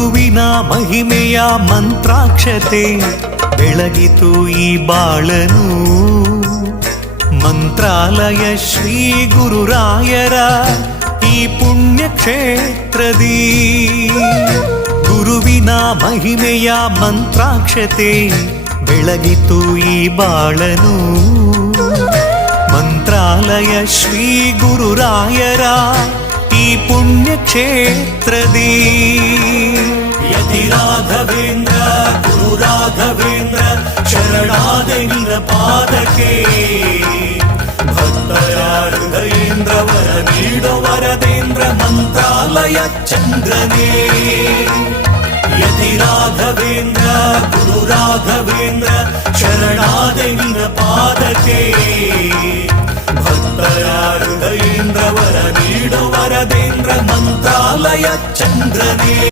ಗುರುವಿನ ಮಹಿಮೆಯ ಮಂತ್ರಾಕ್ಷತೆ ಬೆಳಗಿತು ಈ ಬಾಳನು. ಮಂತ್ರಾಲಯ ಶ್ರೀ ಗುರುರಾಯರ ಈ ಪುಣ್ಯ ಕ್ಷೇತ್ರದಿ ಗುರುವಿನ ಮಹಿಮೆಯ ಮಂತ್ರಾಕ್ಷತೆ ಬೆಳಗಿತು ಈ ಬಾಳನು. ಮಂತ್ರಾಲಯ ಶ್ರೀ ಗುರುರಾಯರ ಈ ಪುಣ್ಯ ಕ್ಷೇತ್ರದಿ ಯತಿ ರಾಘವೇಂದ್ರ ಗುರು ರಾಘವೇಂದ್ರ ಶರಣಾದ ನಿನ್ನ ಪಾದಕ್ಕೆ. ಭಕ್ತರ ಹೃದಯೇಂದ್ರ ವರ ನೀಡೋ ವರದೇಂದ್ರ ಮಂತ್ರಾಲಯ ಚಂದ್ರನೇ. ಯತಿ ರಾಘವೇಂದ್ರ ಗುರು ರಾಘವೇಂದ್ರ ಶರಣಾದ ನಿನ್ನ ಪಾದಕ್ಕೆ. ಭಕ್ತರ ಹೃದಯೇಂದ್ರ ವರ ನೀಡೋ ವರದೇಂದ್ರ ಮಂತ್ರಾಲಯ ಚಂದ್ರನೇ.